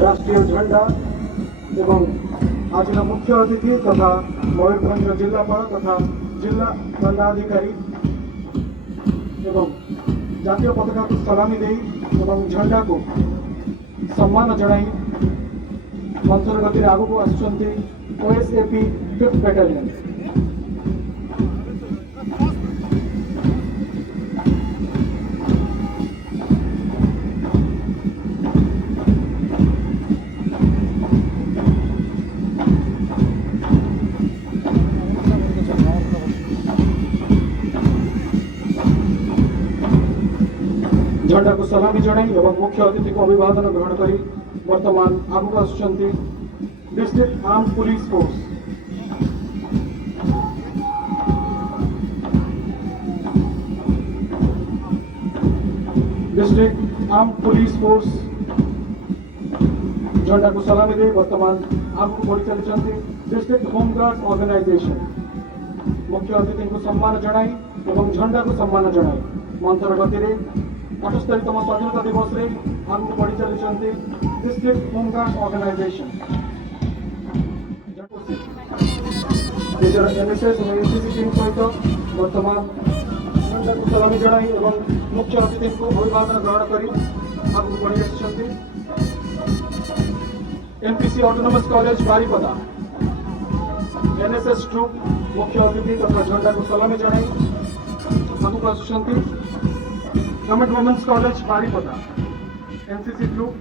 राष्ट्रीय झंडा एवं आज मुख्य अतिथि तथा मयूरभंज जिलापाल तथा जिला दंडाधिकारी एवं जातीय पताका को सलामी दे एवं झंडा को सम्मान जनाई मंचर गति आगू आसुंच ओएसएपी 5th बैटालियन। झंडा को सलामी जनाई एवं मुख्य अतिथि को अभिवादन ग्रहण करी वर्तमान आगू आसुंच district arm police force. District arm police force झंडा को सलामी दे वर्तमान आगू बढ़ी चलती डिस्ट्रिक्ट होमगार्ड ऑर्गेनाइजेशन मुख्य अतिथि को सम्मान जनाई एवं झंडा को सम्मान जनाई मंथर गति 78तम स्वाधीनता दिवस रे आगू बढ़ी चलती डिस्ट्रिक्ट होमगार्ड ऑर्गेनाइजेशन एनएसएस और एनसीसी टीम सहित वर्तमान झंडा को सलामी जनाई एवं मुख्य अतिथि को अभिवादन ग्रहण कर आगू बढ़ी आसुंच MPC autonomous college Baripada NSS troop मुख्य अतिथि तथा झंडा को सलामी जनाई आगू आसुंच government women's college Baripada NCC troop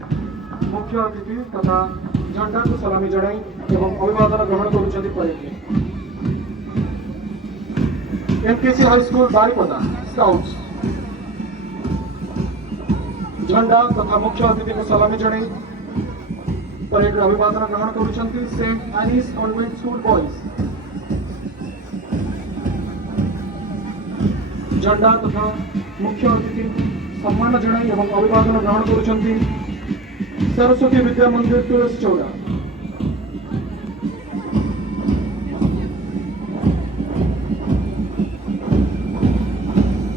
मुख्य अतिथि तथा झंडा को सलामी जनाई एवं अभिवादन ग्रहण करुछंती parade MKC high school Baripada scouts झंडा तथा मुख्य अतिथि को सलामी जनाई परेड अभिवादन ग्रहण करुछंती Saint Anne's convent school boys झंडा तथा मुख्य अतिथि सम्मान जनाई एवं अभिवादन ग्रहण करुछंती सरस्वती विद्या मंदिर तुलसी चौड़ा।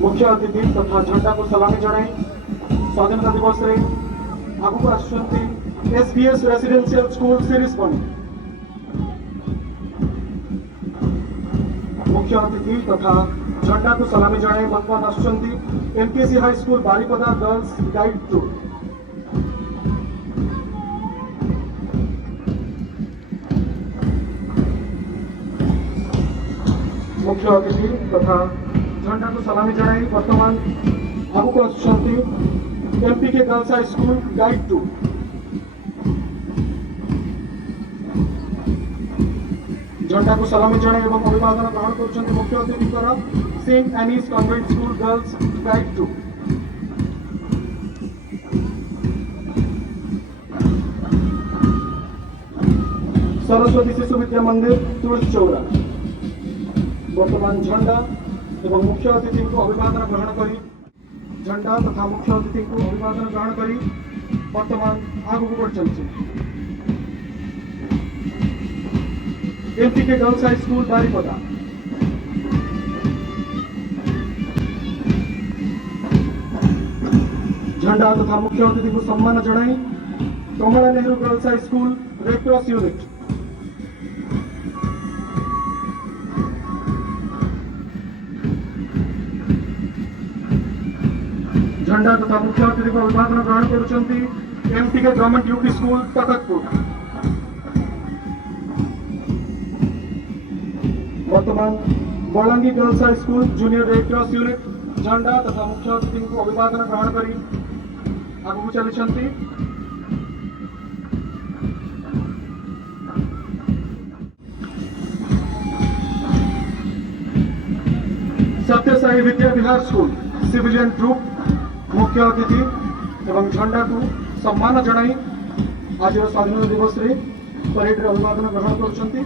मुख्य अतिथि तथा झंडा को सलामी जनाई स्वाधीनता दिवस रे आगू आसुंच एसबीएस रेसिडेंशियल स्कूल सीरीज बनी मुख्य अतिथि तथा झंडा को सलामी जनाई वर्तमान आसुंच MKC high school Baripada girls guide troop. मुख्य अतिथि तथा झंडा को सलामी जनाई वर्तमान आगू आसुंच MPK girls high school guide troop. झंडा को सलामी जनाई एवं अभिवादन ग्रहण करुछंती मुख्य अतिथि Saint Anne's convent School girls guide two. Saraswati Shishu Vidya मंदिर तुलसी चौड़ा वर्तमान झंडा एवं मुख्य अतिथि को अभिवादन ग्रहण करी झंडा तथा मुख्य अतिथि को अभिवादन ग्रहण करी वर्तमान आगू बढ़ चलती MPK girls high school Baripada झंडा तथा मुख्य अतिथि को सम्मान जनाई Kamala Nehru girls high school red cross unit. झंडा तथा मुख्य अतिथि को अभिवादन ग्रहण करुछंती MTK government UP school Takatpur. वर्तमान Balangir girls high school junior red cross unit झंडा तथा मुख्य अतिथि को अभिवादन ग्रहण करी आगू चली। Sathya Sai Vidya Vihar school civilian group मुख्य अतिथि एवं झंडा को सम्मान जनाई आज स्वाधीनता दिवस रे परेड रे अभिवादन ग्रहण करुछंती।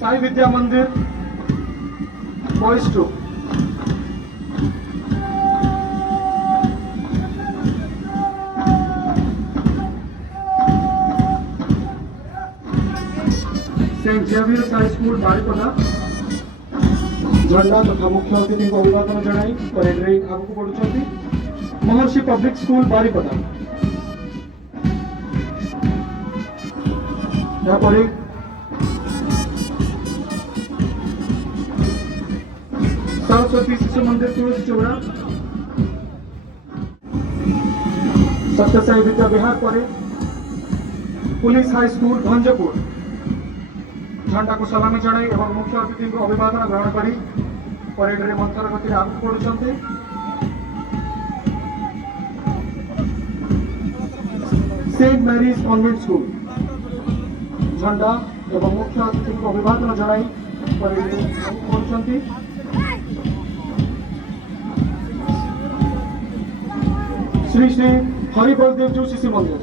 Sai Vidya Mandir boys to Saint Xavier's high school Baripada झंडा तथा मुख्य अतिथि को अभिवादन जनाई परेड रे आगू बढ़ुछंती। महर्षि पब्लिक स्कूल बारिपदा यहाँ पर सरस्वती शिशु मंदिर तुलसी चौड़ा सत्यसाई विद्या विहार पर पुलिस हाई स्कूल भंजपुर झंडा को सलामी जनाई एवं मुख्य अतिथि को अभिवादन ग्रहण करी परेड रे मंथर गति आगू बढ़ुछंती। सेंट मैरीज कॉन्वेंट स्कूल झंडा एवं मुख्य अतिथि को अभिवादन जनाई परेड रे आगू बढ़ुछंती। श्री श्री हरि बलदेव जो शिशु मंदिर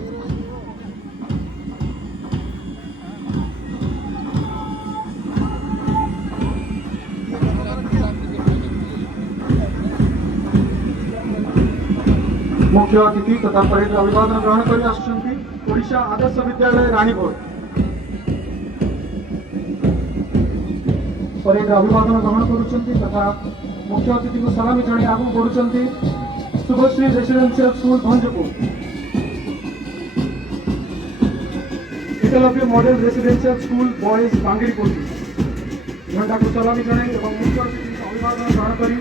मुख्य अतिथि तथा परेड अभिवादन ग्रहण कर आसुछंती ओडिशा आदर्श विद्यालय रानीपुर परेड अभिवादन ग्रहण करुछंती तथा मुख्य अतिथि को सलामी जणाई आगू बढ़ुछंती। Subhashree residential school Bhanjpur Eklavya model residential school boys Bangirpur झंडा को सलामी जणाई एवं मुख्य अतिथि को अभिवादन ग्रहण करी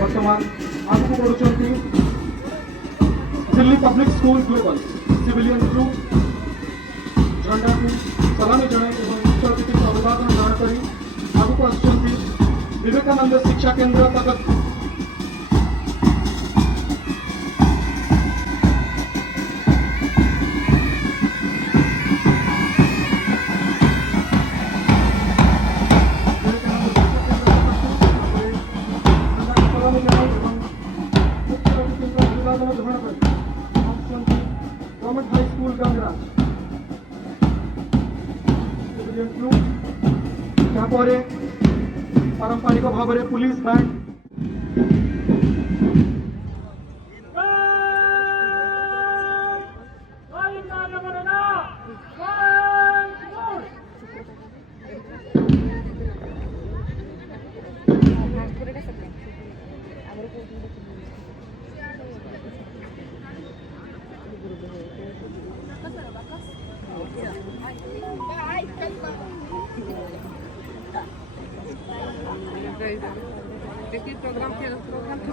वर्तमान आगू बढ़ुछंती। Delhi public school global civilian group झंडा को सलामी जनाई एवं मुख्य अतिथि को अभिवादन ग्रहण करी आगू आसुछंती। विवेकानंद शिक्षा केंद्र तकतपुर गवर्नमेंट हाई स्कूल गंगराज यहाँ पर पारंपरिक भाव में पुलिस बैंड Какие программки, программки,